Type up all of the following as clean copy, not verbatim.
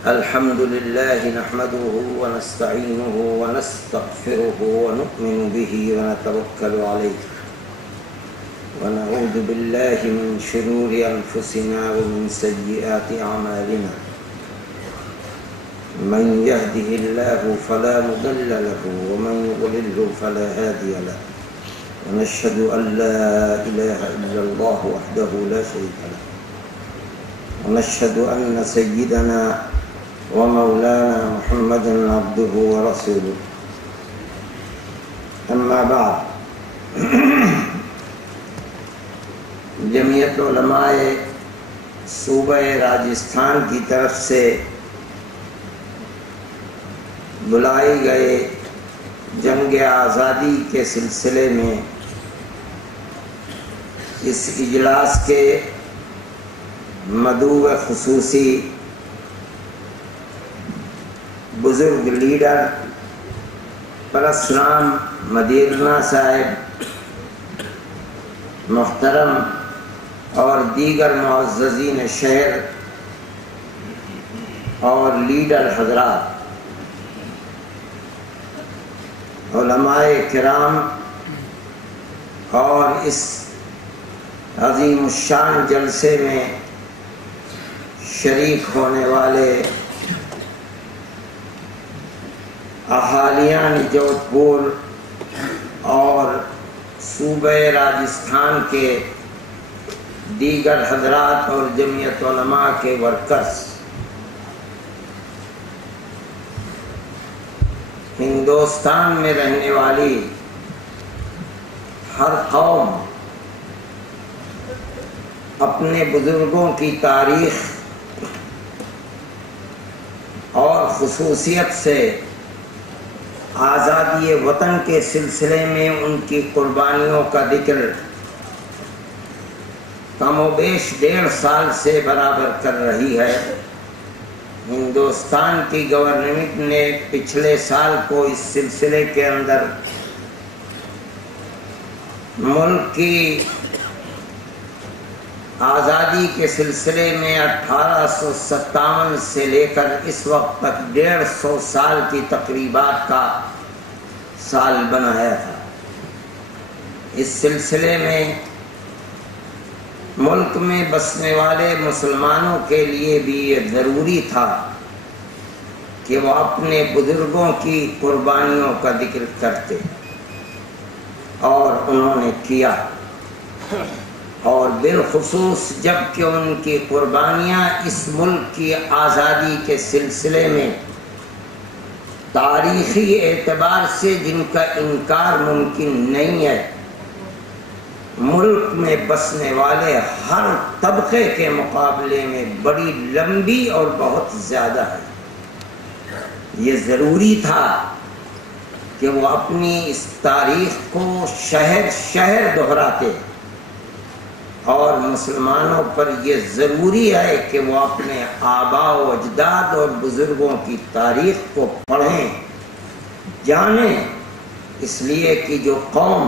الحمد لله نحمده ونستعينه ونستغفره ونؤمن به ونتوكل عليه ونعوذ بالله من شرور أنفسنا ومن سيئات أعمالنا من يهده الله فلا مضل له ومن يضلل فلا هادي له ونشهد أن لا إله إلا الله وحده لا شريك له ونشهد أن سيدنا ومولانا محمدا عبده ورسوله اما بعد جمعیت علماء صوبہ راجستھان کی طرف سے بلائے گئے جنگ آزادی کے سلسلے میں اس اجلاس کے مدعو خصوصی بزرگ لیڈر پرسرام مدیرنا صاحب، محترم اور دیگر معززین شہر اور لیڈر حضرات، علماء کرام اور اس عظیم الشان جلسے میں شریک ہونے والے اہالیان جودھ پور اور صوبہ راجستھان کے دیگر حضرات اور جمعیت علماء کے ورکرز، ہندوستان میں رہنے والی ہر قوم اپنے بزرگوں کی تاریخ اور خصوصیت سے آزادی وطن کے سلسلے میں ان کی قربانیوں کا ذکر کم و بیش 1.5 سال سے برابر کر رہی ہے۔ ہندوستان کی گورنمنٹ نے پچھلے سال کو اس سلسلے کے اندر ملک کی آزادی کے سلسلے میں 1857 سے لے کر اس وقت تک 150 سال کی تقریبات کا سال بنایا تھا۔ اس سلسلے میں ملک میں بسنے والے مسلمانوں کے لیے بھی یہ ضروری تھا کہ وہ اپنے بزرگوں کی قربانیوں کا ذکر کرتے، اور انہوں نے کیا، اور بالخصوص جب کہ ان کی قربانیاں اس ملک کی آزادی کے سلسلے میں تاریخی اعتبار سے جن کا انکار ممکن نہیں ہے، ملک میں بسنے والے ہر طبقے کے مقابلے میں بڑی لمبی اور بہت زیادہ ہے۔ یہ ضروری تھا کہ وہ اپنی اس تاریخ کو شہر شہر دہراتے، اور مسلمانوں پر یہ ضروری ہے کہ وہ اپنے آباء و اجداد اور بزرگوں کی تاریخ کو پڑھیں، جانیں، اس لیے کہ جو قوم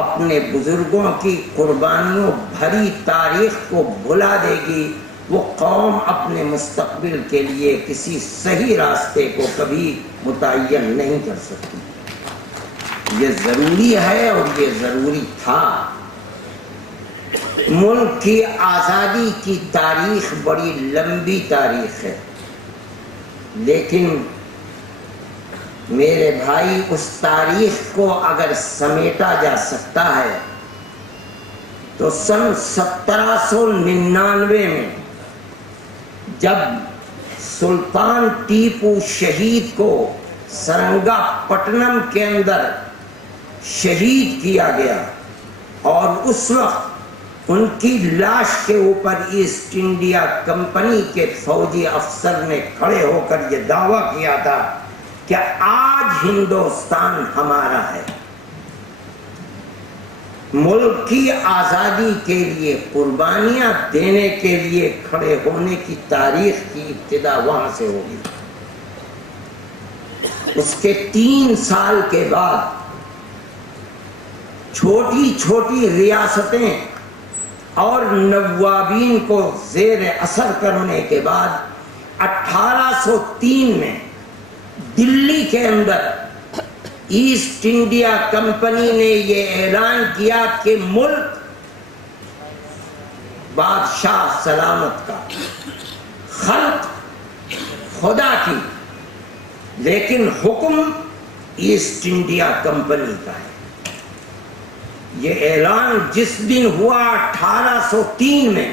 اپنے بزرگوں کی قربانیوں بھری تاریخ کو بھلا دے گی، وہ قوم اپنے مستقبل کے لیے کسی صحیح راستے کو کبھی متعین نہیں کر سکتی۔ یہ ضروری ہے اور یہ ضروری تھا۔ ملک کی آزادی کی تاریخ بڑی لمبی تاریخ ہے، لیکن میرے بھائی اس تاریخ کو اگر سمیٹا جا سکتا ہے تو سن 1799 میں جب سلطان ٹیپو شہید کو سرنگا پٹنم کے اندر شہید کیا گیا، اور اس وقت ان کی لاش کے اوپر ایسٹ انڈیا کمپنی کے فوجی افسر نے کھڑے ہو کر یہ دعویٰ کیا تھا کہ آج ہندوستان ہمارا ہے۔ ملک کی آزادی کے لیے قربانیاں دینے کے لیے کھڑے ہونے کی تاریخ کی ابتدا وہاں سے ہوگی۔ اس کے 3 سال کے بعد چھوٹی چھوٹی ریاستیں اور نوابین کو زیر اثر کرنے کے بعد 1803 میں دلی کے اندر ایسٹ انڈیا کمپنی نے یہ اعلان کیا کہ ملک بادشاہ سلامت کا، خلق خدا کی، لیکن حکم ایسٹ انڈیا کمپنی کا ہے۔ یہ اعلان جس دن ہوا 1803 میں،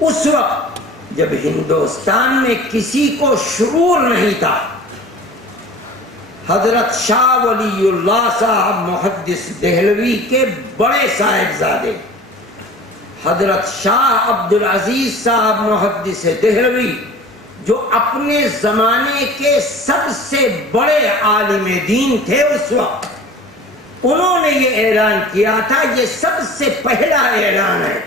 اس وقت جب ہندوستان میں کسی کو شعور نہیں تھا، حضرت شاہ ولی اللہ صاحب محدث دہلوی کے بڑے صاحبزادے حضرت شاہ عبدالعزیز صاحب محدث دہلوی، جو اپنے زمانے کے سب سے بڑے عالم دین تھے اس وقت، انہوں نے یہ اعلان کیا تھا، یہ سب سے پہلا اعلان ہے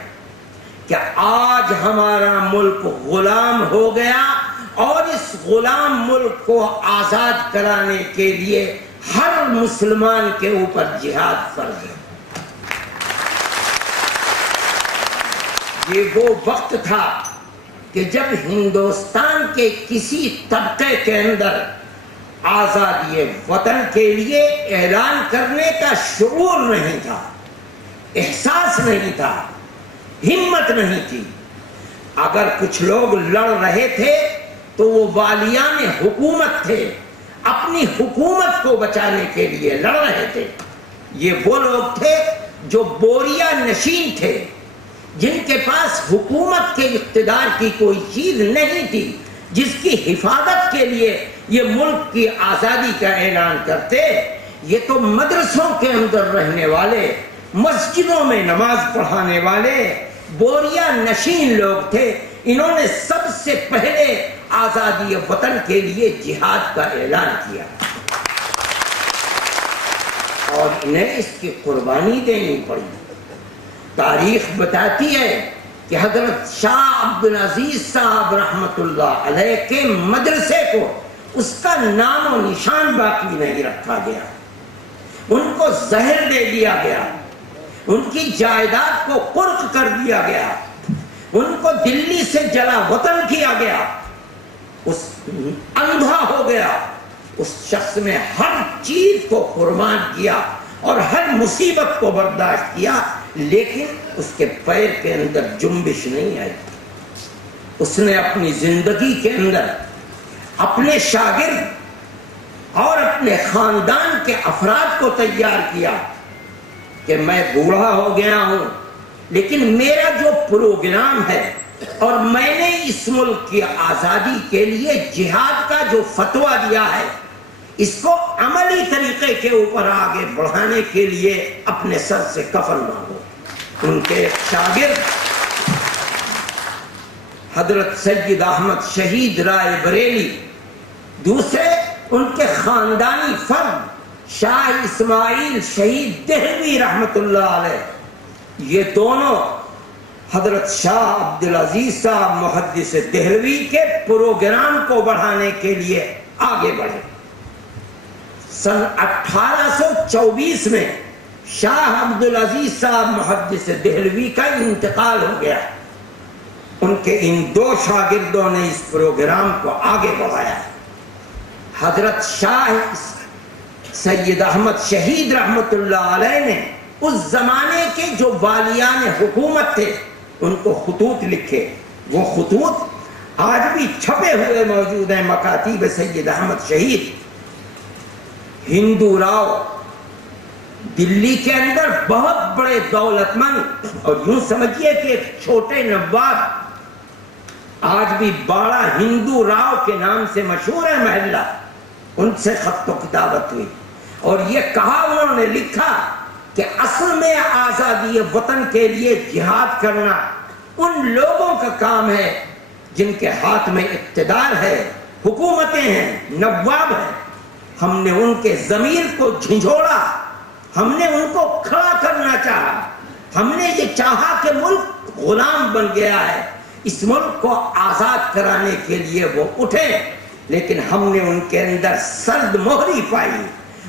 کہ آج ہمارا ملک غلام ہو گیا اور اس غلام ملک کو آزاد کرانے کے لیے ہر مسلمان کے اوپر جہاد فرض ہے۔ یہ وہ وقت تھا کہ جب ہندوستان کے کسی طبقے کے اندر آزادی وطن کے لیے اعلان کرنے کا شعور نہیں تھا، احساس نہیں تھا، ہمت نہیں تھی۔ اگر کچھ لوگ لڑ رہے تھے تو وہ والیان حکومت تھے، اپنی حکومت کو بچانے کے لیے لڑ رہے تھے۔ یہ وہ لوگ تھے جو بوریا نشین تھے، جن کے پاس حکومت کے اقتدار کی کوئی چیز نہیں تھی، جس کی حفاظت کے لیے یہ ملک کی آزادی کا اعلان کرتے۔ یہ تو مدرسوں کے اندر رہنے والے، مسجدوں میں نماز پڑھانے والے بوریا نشین لوگ تھے۔ انہوں نے سب سے پہلے آزادی وطن کے لیے جہاد کا اعلان کیا اور انہیں اس کی قربانی دینی پڑی۔ تاریخ بتاتی ہے کہ حضرت شاہ عبدالعزیز صاحب رحمت اللہ علیہ کے مدرسے کو اس کا نام و نشان باقی نہیں رکھا گیا، ان کو زہر دے دیا گیا، ان کی جائیداد کو قرق کر دیا گیا، ان کو دلی سے جلا وطن کیا گیا، اس اندھا ہو گیا۔ اس شخص نے ہر چیز کو قربان کیا اور ہر مصیبت کو برداشت کیا، لیکن اس کے پیر کے اندر جنبش نہیں آئی۔ اس نے اپنی زندگی کے اندر اپنے شاگرد اور اپنے خاندان کے افراد کو تیار کیا کہ میں بوڑھا ہو گیا ہوں، لیکن میرا جو پروگرام ہے اور میں نے اس ملک کی آزادی کے لیے جہاد کا جو فتویٰ دیا ہے، اس کو عملی طریقے کے اوپر آگے بڑھانے کے لیے اپنے سر سے کفن مانگو۔ ان کے شاگرد حضرت سید احمد شہید رائے بریلی، دوسرے ان کے خاندانی فرد شاہ اسماعیل شہید دہلوی رحمت اللہ علیہ، یہ دونوں حضرت شاہ عبدالعزیز صاحب محدث دہلوی کے پروگرام کو بڑھانے کے لیے آگے بڑھے۔ سن 1824 میں شاہ عبدالعزیز صاحب محدث دہلوی کا انتقال ہو گیا۔ ان کے ان دو شاگردوں نے اس پروگرام کو آگے بڑھایا۔ حضرت شاہ سید احمد شہید رحمت اللہ علیہ نے اس زمانے کے جو والیان حکومت تھے ان کو خطوط لکھے۔ وہ خطوط آج بھی چھپے ہوئے موجود ہیں مکاتیب سید احمد شہید۔ ہندو راؤ دلی کے اندر بہت بڑے دولت مند اور یوں سمجھیے کہ ایک چھوٹے نواب، آج بھی باڑا ہندو راؤ کے نام سے مشہور ہے محلہ، ان سے خط و کتابت ہوئی اور یہ کہا، انہوں نے لکھا کہ اصل میں آزادی وطن کے لیے جہاد کرنا ان لوگوں کا کام ہے جن کے ہاتھ میں اقتدار ہے، حکومتیں ہیں، نواب ہیں۔ ہم نے ان کے ضمیر کو جھنجھوڑا، ہم نے ان کو کھڑا کرنا چاہا، ہم نے یہ چاہا کہ ملک غلام بن گیا ہے، اس ملک کو آزاد کرانے کے لیے وہ اٹھے، لیکن ہم نے ان کے اندر سرد مہری پائی،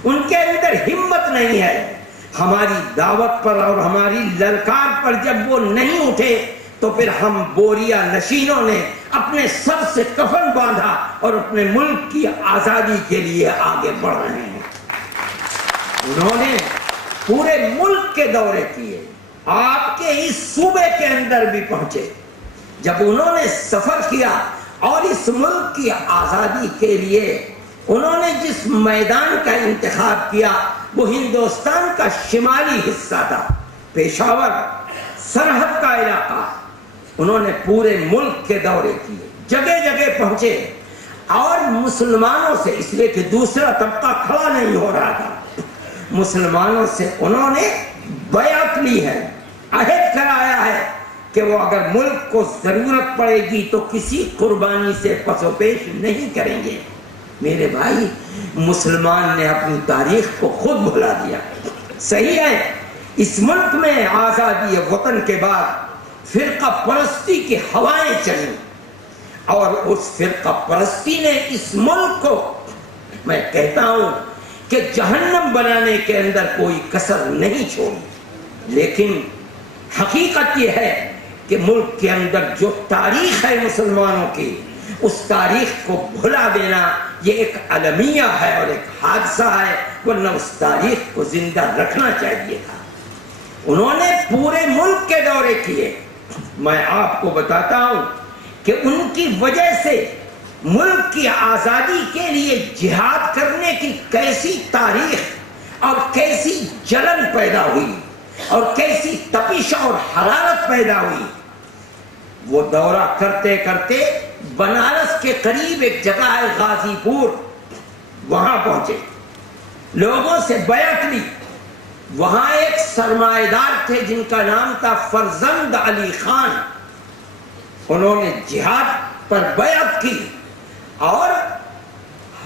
ان کے اندر ہمت نہیں ہے۔ ہماری دعوت پر اور ہماری للکار پر جب وہ نہیں اٹھے تو پھر ہم بوریا نشینوں نے اپنے سر سے کفن باندھا اور اپنے ملک کی آزادی کے لیے آگے بڑھ رہے ہیں۔ انہوں نے پورے ملک کے دورے کیے، آپ کے اس صوبے کے اندر بھی پہنچے۔ جب انہوں نے سفر کیا اور اس ملک کی آزادی کے لیے انہوں نے جس میدان کا انتخاب کیا وہ ہندوستان کا شمالی حصہ تھا، پشاور سرحد کا علاقہ۔ انہوں نے پورے ملک کے دورے کیے، جگہ جگہ پہنچے اور مسلمانوں سے، اس لیے کہ دوسرا طبقہ کھڑا نہیں ہو رہا تھا، مسلمانوں سے انہوں نے بیعت لی ہے، عہد کرایا ہے کہ وہ اگر ملک کو ضرورت پڑے گی تو کسی قربانی سے پس و پیش نہیں کریں گے۔ میرے بھائی، مسلمان نے اپنی تاریخ کو خود بھلا دیا۔ صحیح ہے، اس ملک میں آزادی وطن کے بعد فرقہ پرستی کی ہوائیں چلیں اور اس فرقہ پرستی نے اس ملک کو، میں کہتا ہوں کہ جہنم بنانے کے اندر کوئی کسر نہیں چھوڑی۔ لیکن حقیقت یہ ہے کہ ملک کے اندر جو تاریخ ہے مسلمانوں کی، اس تاریخ کو بھلا دینا یہ ایک المیہ ہے اور ایک حادثہ ہے، ورنہ اس تاریخ کو زندہ رکھنا چاہیے تھا۔ انہوں نے پورے ملک کے دورے کیے۔ میں آپ کو بتاتا ہوں کہ ان کی وجہ سے ملک کی آزادی کے لیے جہاد کرنے کی کیسی تاریخ اور کیسی جلن پیدا ہوئی اور کیسی تپش اور حرارت پیدا ہوئی۔ وہ دورہ کرتے کرتے بنارس کے قریب ایک جگہ ہے غازی پور، وہاں پہنچے، لوگوں سے بیعت لی۔ وہاں ایک سرمایہ دار تھے جن کا نام تھا فرزند علی خان، انہوں نے جہاد پر بیعت کی اور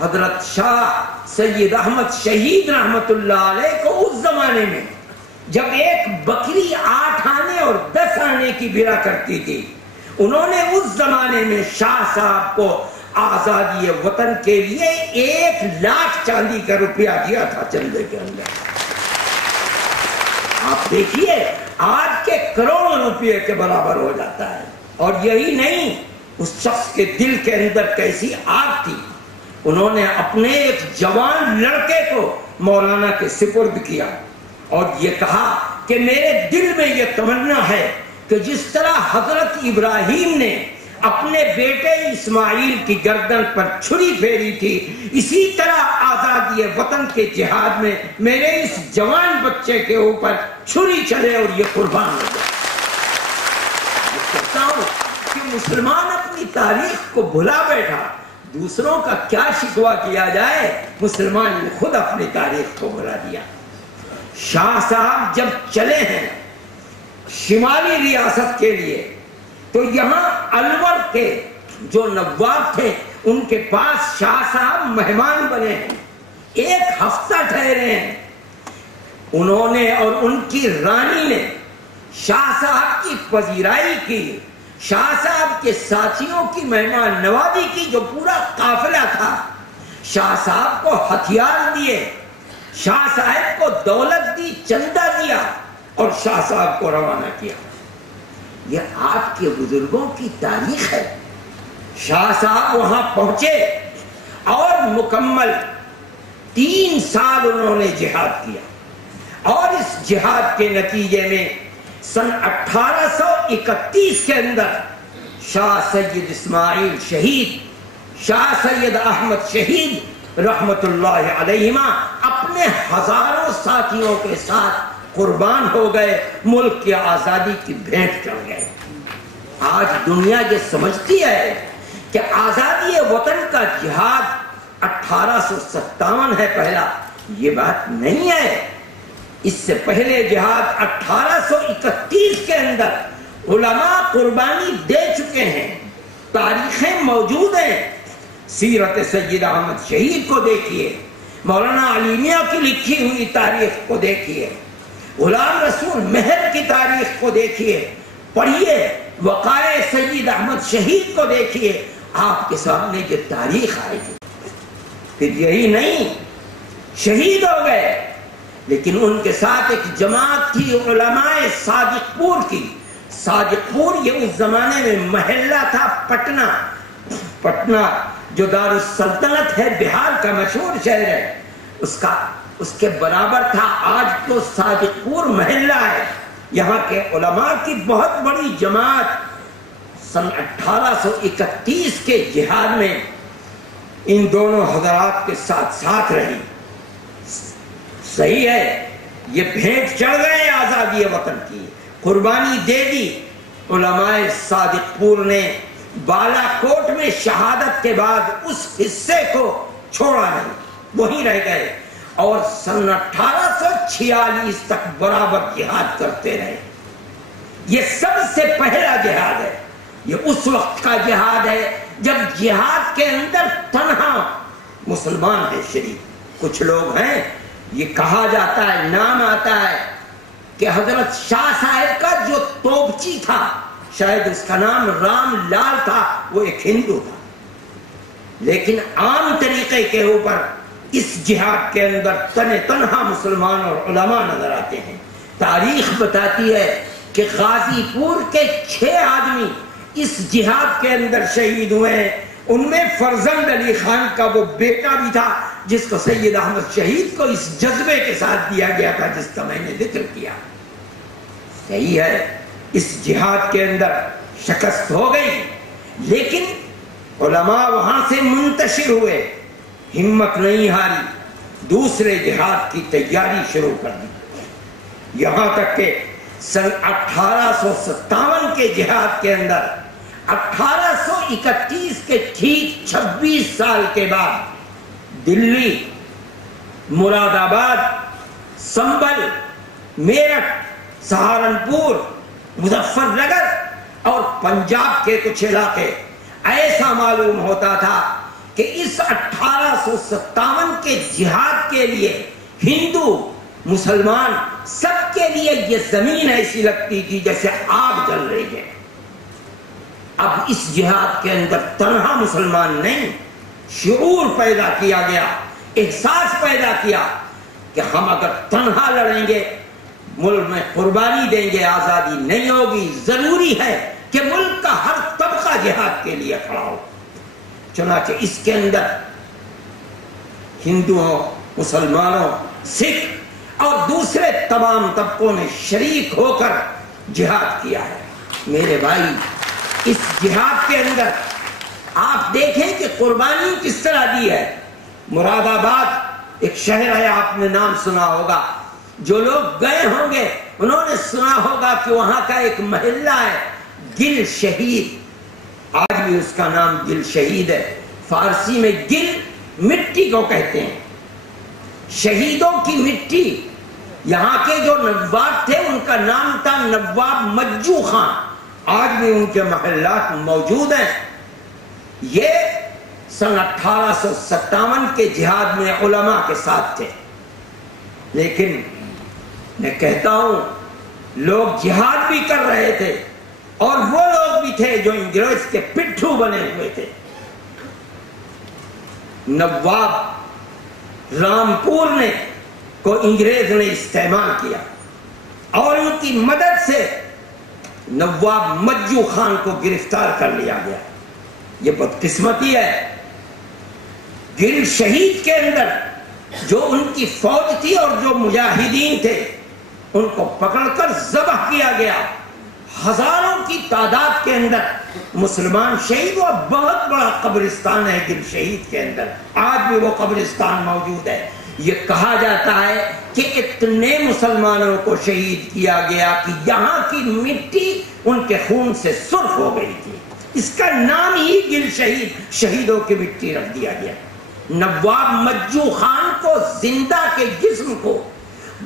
حضرت شاہ سید احمد شہید رحمت اللہ علیہ کو اس زمانے میں جب ایک بکری 8 آنے اور 10 آنے کی بھرا کرتی تھی، انہوں نے اس زمانے میں شاہ صاحب کو آزادی وطن کے لیے 1 لاکھ چاندی کا روپیہ دیا تھا چندے کے اندر۔ آپ دیکھیے آج کے کروڑوں روپے کے برابر ہو جاتا ہے۔ اور یہی نہیں، اس شخص کے دل کے اندر کیسی آگ تھی، انہوں نے اپنے ایک جوان لڑکے کو مولانا کے سپرد کیا اور یہ کہا کہ میرے دل میں یہ تمنا ہے کہ جس طرح حضرت ابراہیم نے اپنے بیٹے اسماعیل کی گردن پر چھری پھیری تھی، اسی طرح آزادی وطن کے جہاد میں میرے اس جوان بچے کے اوپر چھری چلے اور یہ قربان ہو جائے۔ میں کہتا ہوں کہ مسلمان اپنی تاریخ کو بھلا بیٹھا، دوسروں کا کیا شکوہ کیا جائے، مسلمان نے خود اپنی تاریخ کو بھلا دیا۔ شاہ صاحب جب چلے ہیں شمالی ریاست کے لیے تو یہاں الور کے جو نواب تھے ان کے پاس شاہ صاحب مہمان بنے ہیں، 1 ہفتہ ٹھہرے ہیں۔ انہوں نے اور ان کی رانی نے شاہ صاحب کی پذیرائی کی، شاہ صاحب کے ساتھیوں کی مہمان نوازی کی، جو پورا قافلہ تھا، شاہ صاحب کو ہتھیار دیے، شاہ صاحب کو دولت دی، چندہ دیا اور شاہ صاحب کو روانہ کیا۔ یہ آپ کے بزرگوں کی تاریخ ہے۔ شاہ صاحب وہاں پہنچے اور مکمل 3 سال انہوں نے جہاد کیا اور اس جہاد کے نتیجے میں سن 1831 کے اندر شاہ سید اسماعیل شہید، شاہ سید احمد شہید رحمت اللہ علیہما اپنے ہزاروں ساتھیوں کے ساتھ قربان ہو گئے، ملک کی آزادی کی بھیٹ چڑھ گئے۔ آج دنیا یہ سمجھتی ہے کہ آزادی وطن کا جہاد 1857 ہے پہلا، یہ بات نہیں ہے۔ اس سے پہلے جہاد 1831 کے اندر علماء قربانی دے چکے ہیں، تاریخیں موجود ہیں۔ سیرت سید احمد شہید کو دیکھیے، مولانا علی میاں کی لکھی ہوئی تاریخ کو دیکھیے، غلام رسول مہر کی تاریخ کو دیکھیے، پڑھیے، وقائع سید احمد شہید کو دیکھیے، آپ کے سامنے یہ تاریخ آئے گی۔ پھر یہی نہیں، شہید ہو گئے لیکن ان کے ساتھ ایک جماعت تھی علماء صادق پور کی، صادق پور یہ اس زمانے میں محلہ تھا پٹنہ جو دارالسلطنت ہے، بہار کا مشہور شہر ہے، اس کے برابر تھا۔ آج تو صادق پور محلہ ہے۔ یہاں کے علماء کی بہت بڑی جماعت سن 1831 کے جہاد میں ان دونوں حضرات کے ساتھ رہی۔ صحیح ہے، یہ بھیٹ چڑھ گئے آزادی وطن کی، قربانی دے دی۔ علماء صادق پور نے بالا کوٹ میں شہادت کے بعد اس حصے کو چھوڑا نہیں، وہیں رہ گئے اور سن 1846 تک برابر جہاد کرتے رہے۔ یہ سب سے پہلا جہاد ہے، یہ اس وقت کا جہاد ہے جب جہاد کے اندر تنہا مسلمان ہے شریک۔ کچھ لوگ ہیں، یہ کہا جاتا ہے، نام آتا ہے کہ حضرت شاہ صاحب کا جو توپچی تھا، شاید اس کا نام رام لال تھا، وہ ایک ہندو تھا، لیکن عام طریقے کے اوپر اس جہاد کے اندر تنہا مسلمان اور علماء نظر آتے ہیں۔ تاریخ بتاتی ہے کہ غازی پور کے 6 آدمی اس جہاد کے اندر شہید ہوئے ہیں۔ ان میں فرزند علی خان کا وہ بیٹا بھی تھا جس کو سید احمد شہید کو اس جذبے کے ساتھ دیا گیا تھا جس کا میں نے ذکر کیا۔ صحیح ہے، اس جہاد کے اندر شکست ہو گئی، لیکن علماء وہاں سے منتشر ہوئے، ہمت نہیں ہاری، دوسرے جہاد کی تیاری شروع کر دی۔ یہاں تک کہ سن 1857 کے جہاد کے اندر 1831 کے ٹھیک 26 سال کے بعد دلی، مراد آباد، سنبل، میرٹھ، سہارنپور، مظفر نگر اور پنجاب کے کچھ علاقے ایسا معلوم ہوتا تھا کہ اس 1857 کے جہاد کے لیے ہندو مسلمان سب کے لیے یہ زمین ایسی لگتی تھی جیسے آگ جل رہی ہے۔ اب اس جہاد کے اندر تنہا مسلمان نہیں، شعور پیدا کیا گیا، احساس پیدا کیا کہ ہم اگر تنہا لڑیں گے، ملک میں قربانی دیں گے، آزادی نہیں ہوگی، ضروری ہے کہ ملک کا ہر طبقہ جہاد کے لیے کھڑا ہو۔ چنانچہ اس کے اندر ہندوؤں، مسلمانوں، سکھ اور دوسرے تمام طبقوں نے شریک ہو کر جہاد کیا ہے۔ میرے بھائی، اس جہاد کے اندر آپ دیکھیں کہ قربانی کس طرح دی ہے۔ مراد آباد ایک شہر ہے، آپ نے نام سنا ہوگا، جو لوگ گئے ہوں گے انہوں نے سنا ہوگا کہ وہاں کا ایک محلہ ہے گل شہید، آج بھی اس کا نام گل شہید ہے۔ فارسی میں گل مٹی کو کہتے ہیں، شہیدوں کی مٹی۔ یہاں کے جو نواب تھے ان کا نام تھا نواب مجو خان، آج بھی ان کے محلات موجود ہیں۔ یہ سن 1857 کے جہاد میں علماء کے ساتھ تھے، لیکن میں کہتا ہوں لوگ جہاد بھی کر رہے تھے اور وہ لوگ بھی تھے جو انگریز کے پٹھو بنے ہوئے تھے۔ نواب رامپور نے کو انگریز نے استعمال کیا اور ان کی مدد سے نواب مجو خان کو گرفتار کر لیا گیا۔ یہ بدقسمتی ہے۔ گل شہید کے اندر جو ان کی فوج تھی اور جو مجاہدین تھے ان کو پکڑ کر ذبح کیا گیا۔ ہزاروں کی تعداد کے اندر مسلمان شہید، وہ بہت بڑا قبرستان ہے گل شہید کے اندر، آج بھی وہ قبرستان موجود ہے۔ یہ کہا جاتا ہے کہ اتنے مسلمانوں کو شہید کیا گیا کہ یہاں کی مٹی ان کے خون سے سرخ ہو گئی تھی، اس کا نام ہی گل شہید، شہیدوں کی مٹی رکھ دیا گیا۔ نواب مجو خان کو زندہ کے جسم کو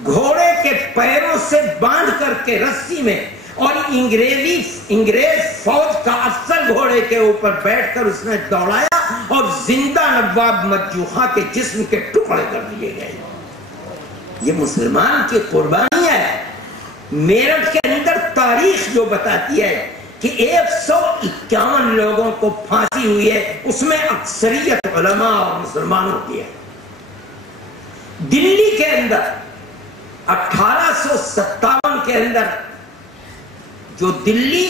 گھوڑے کے پیروں سے باندھ کر کے رسی میں، اور انگریز فوج کا افسر گھوڑے کے اوپر بیٹھ کر اس نے دوڑایا اور زندہ نواب مجو خان کے جسم کے ٹکڑے کر دیے گئے۔ یہ مسلمان کی قربانی ہے۔ میرٹھ کے اندر تاریخ جو بتاتی ہے کہ 151 لوگوں کو پھانسی ہوئی ہے، اس میں اکثریت علماء اور مسلمانوں کی ہے۔ دلی کے اندر 1857 کے اندر جو دلی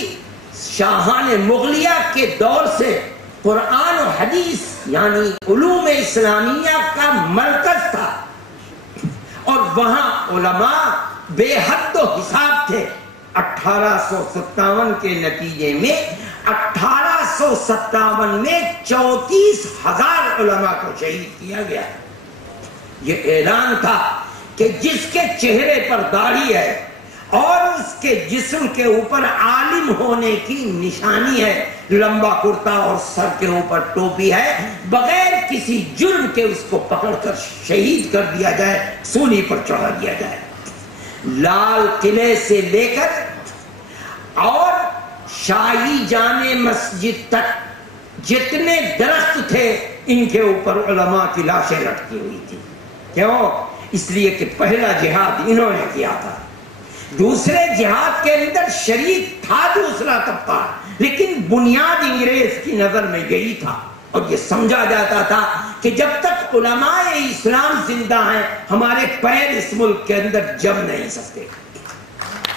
شاہان مغلیہ کے دور سے قرآن و حدیث یعنی علوم اسلامیہ کا مرکز تھا، اور وہاں علماء بے حد و حساب تھے، 1857 کے نتیجے میں 1857 میں 34,000 علماء کو شہید کیا گیا۔ یہ اعلان تھا کہ جس کے چہرے پر داڑھی ہے اور اس کے جسم کے اوپر عالم ہونے کی نشانی ہے، لمبا کرتا اور سر کے اوپر ٹوپی ہے، بغیر کسی جرم کے اس کو پکڑ کر شہید کر دیا جائے، سولی پر چڑھا دیا جائے۔ لال قلعے سے لے کر اور شاہی جامع مسجد تک جتنے درخت تھے ان کے اوپر علماء کی لاشیں لٹکی ہوئی تھی۔ کیوں؟ اس لیے کہ پہلا جہاد انہوں نے کیا تھا، دوسرے جہاد کے اندر شریک تھا دوسرا طبقہ، لیکن بنیاد انگریز کی نظر میں یہی تھا، اور یہ سمجھا جاتا تھا کہ جب تک علماء اسلام زندہ ہیں ہمارے پیر اس ملک کے اندر جم نہیں سکتے،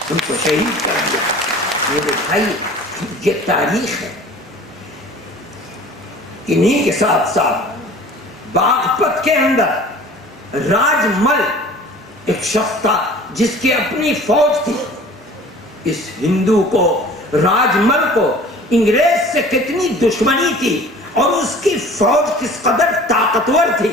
ان کو شہید کر دیا۔ میرے بھائی یہ تاریخ ہے۔ انہی کے ساتھ ساتھ باغپت کے اندر راج مل ایک شخص تھا جس کی اپنی فوج تھی۔ اس ہندو کو، راج مل کو انگریز سے کتنی دشمنی تھی اور اس کی فوج کس قدر طاقتور تھی۔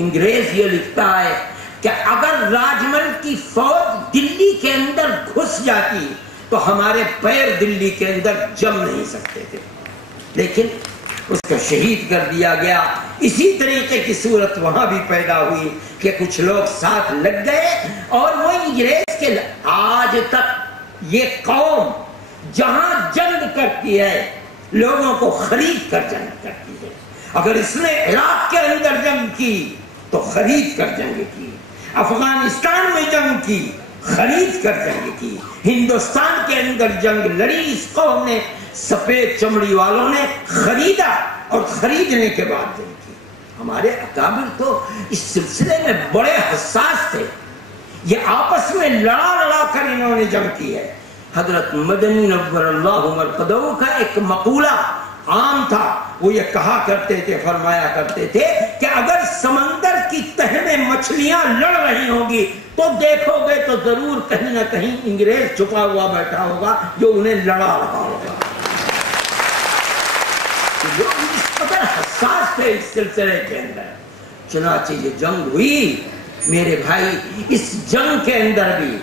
انگریز یہ لکھتا ہے کہ اگر راج مل کی فوج دلی کے اندر گھس جاتی تو ہمارے پیر دلی کے اندر جم نہیں سکتے تھے، لیکن اس کو شہید کر دیا گیا۔ اسی طریقے کی صورت وہاں بھی پیدا ہوئی کہ کچھ لوگ ساتھ لگ گئے، اور وہ انگریز کے آج تک یہ قوم جہاں جنگ کرتی ہے لوگوں کو خرید کر جنگ کرتی ہے۔ اگر اس نے عراق کے اندر جنگ کی تو خرید کر جنگ کی، افغانستان میں جنگ کی خرید کر جنگ کی، ہندوستان کے اندر جنگ لڑی اس قوم نے، سفید چمڑی والوں نے خریدا اور خریدنے کے بعد جنگ کی۔ ہمارے اکابر تو اس سلسلے میں بڑے حساس تھے، یہ آپس میں لڑا کر انہوں نے جنگ کی ہے۔ حضرت مدنی نور اللہ مرقدہ کا ایک مقولہ عام تھا، وہ یہ کہا کرتے تھے، فرمایا کرتے تھے کہ اگر سمندر کی تہ میں مچھلیاں لڑ رہی ہوں گی تو دیکھو گے تو ضرور کہیں نہ کہیں انگریز چھپا ہوا بیٹھا ہوگا جو انہیں لڑا رہا ہوگا۔ لوگ اس قدر حساس تھے اس سلسلے کے اندر۔ چنانچہ یہ جنگ ہوئی میرے بھائی، اس جنگ کے اندر بھی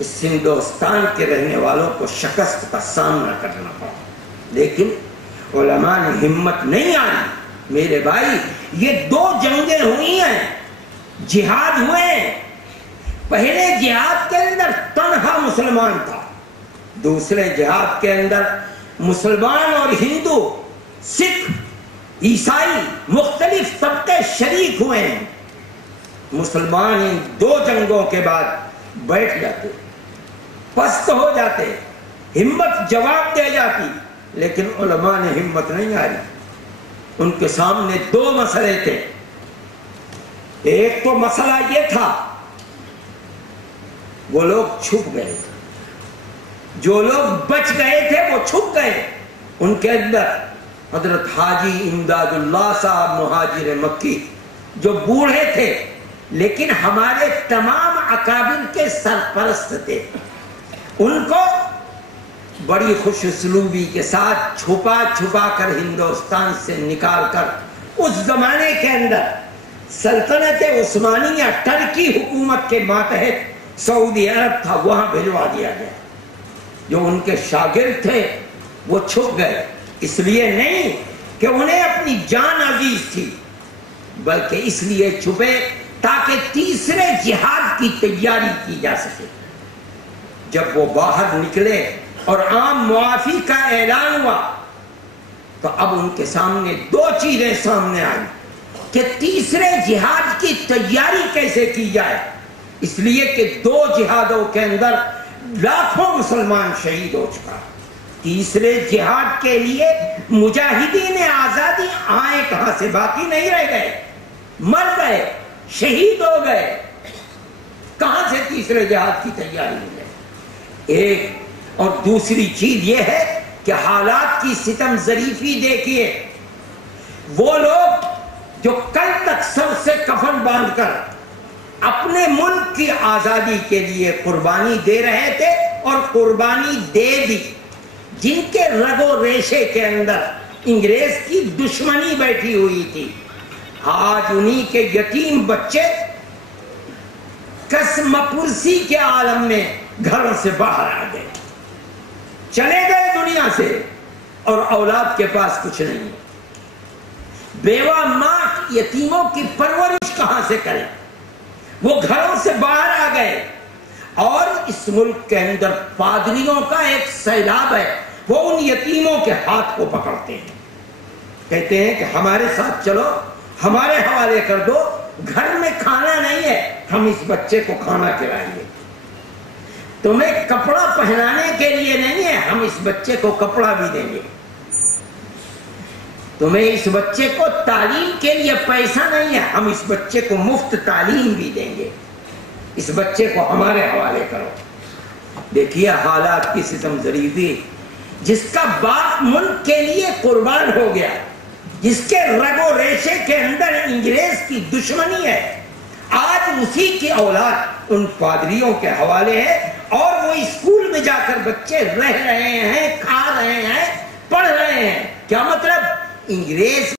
اس ہندوستان کے رہنے والوں کو شکست کا سامنا کرنا پڑا، لیکن علماء نے ہمت نہیں آئی۔ میرے بھائی یہ دو جنگیں ہوئی ہیں، جہاد ہوئے ہیں۔ پہلے جہاد کے اندر تنہا مسلمان تھا، دوسرے جہاد کے اندر مسلمان اور ہندو، سکھ، عیسائی مختلف طبقے شریک ہوئے ہیں۔ مسلمان ان دو جنگوں کے بعد بیٹھ جاتے، پست ہو جاتے، ہمت جواب دے جاتی، لیکن علماء نے ہمت نہیں ہاری۔ ان کے سامنے دو مسئلے تھے۔ ایک تو مسئلہ یہ تھا، وہ لوگ چھپ گئے، جو لوگ بچ گئے تھے وہ چھپ گئے۔ ان کے اندر حضرت حاجی امداد اللہ صاحب مہاجر مکی جو بوڑھے تھے لیکن ہمارے تمام اکابر کے سرپرست تھے، ان کو بڑی خوش اسلوبی کے ساتھ چھپا چھپا کر ہندوستان سے نکال کر اس زمانے کے اندر سلطنت عثمانیہ ترکی حکومت کے ماتحت سعودی عرب تھا، وہاں بھجوا دیا گیا۔ جو ان کے شاگرد تھے وہ چھپ گئے، اس لیے نہیں کہ انہیں اپنی جان عزیز تھی، بلکہ اس لیے چھپے تاکہ تیسرے جہاد کی تیاری کی جا سکے۔ جب وہ باہر نکلے اور عام معافی کا اعلان ہوا تو اب ان کے سامنے دو چیزیں سامنے آئی کہ تیسرے جہاد کی تیاری کیسے کی جائے، اس لیے کہ دو جہادوں کے اندر لاکھوں مسلمان شہید ہو چکا۔ تیسرے جہاد کے لیے مجاہدین آزادی آئے کہاں سے، باقی نہیں رہ گئے، مر گئے، شہید ہو گئے، کہاں سے تیسرے جہاد کی تیاری ہو گئی۔ ایک اور دوسری چیز یہ ہے کہ حالات کی ستم ظریفی دیکھیے، وہ لوگ جو کل تک سر سے کفن باندھ کر اپنے ملک کی آزادی کے لیے قربانی دے رہے تھے اور قربانی دے دی، جن کے رگ و ریشے کے اندر انگریز کی دشمنی بیٹھی ہوئی تھی، آج انہی کے یتیم بچے قسم پرسی کے عالم میں گھروں سے باہر آ گئے، چلے گئے دنیا سے، اور اولاد کے پاس کچھ نہیں، بیوہ ماں یتیموں کی پرورش کہاں سے کرے؟ وہ گھروں سے باہر آ گئے، اور اس ملک کے اندر پادریوں کا ایک سیلاب ہے، وہ ان یتیموں کے ہاتھ کو پکڑتے ہیں، کہتے ہیں کہ ہمارے ساتھ چلو، ہمارے حوالے کر دو، گھر میں کھانا نہیں ہے، ہم اس بچے کو کھانا کھلائیں گے، تمہیں کپڑا پہنانے کے لیے نہیں ہے، ہم اس بچے کو کپڑا بھی دیں گے، تمہیں اس بچے کو تعلیم کے لیے پیسہ نہیں ہے، ہم اس بچے کو مفت تعلیم بھی دیں گے، اس بچے کو ہمارے حوالے کرو۔ دیکھیے حالات کی ستم ظریفی، جس کا باپ ملک کے لیے قربان ہو گیا، جس کے رگ و ریشے کے اندر انگریز کی دشمنی ہے، آج اسی کی اولاد ان پادریوں کے حوالے ہے، اور وہ اسکول میں جا کر بچے رہ رہے ہیں، کھا رہے ہیں، پڑھ رہے ہیں۔ کیا مطلب؟ انگریز